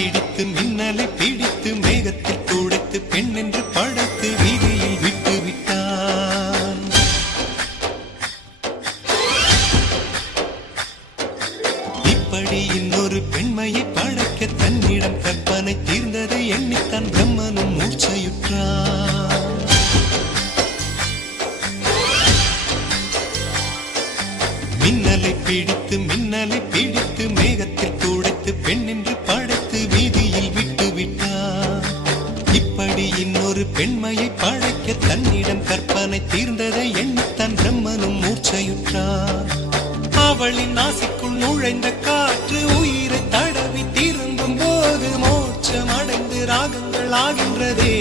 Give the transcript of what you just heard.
பிடித்து மின்னலை பிடித்து மேகத்தில் துடைத்து பெண் என்று படைத்து வீதியில் விட்டு விட்டான். இப்படி இன்னொரு பெண்மையை படைக்க தன்னிடம் கற்பனை தீர்ந்ததை எண்ணித்தான் பிரம்மனும் மூர்ச்சையுற்றான். மின்னலை பிடித்து மேகத்தில் துடைத்து பெண் என்று படைத்து வீதியில் விட்டு விட்டார். இப்படி இன்னொரு பெண்மையை படைக்க தன்னிடம் கற்பனை தீர்ந்ததை எண்ணித்தான் பிரம்மனும் மூர்ச்சையுற்றார். அவளின் நாசிக்குள் நுழைந்த காற்று உயிரை தடவி திரும்பும் போது மோட்சம் அடைந்து ராகங்கள் ஆகின்றதே.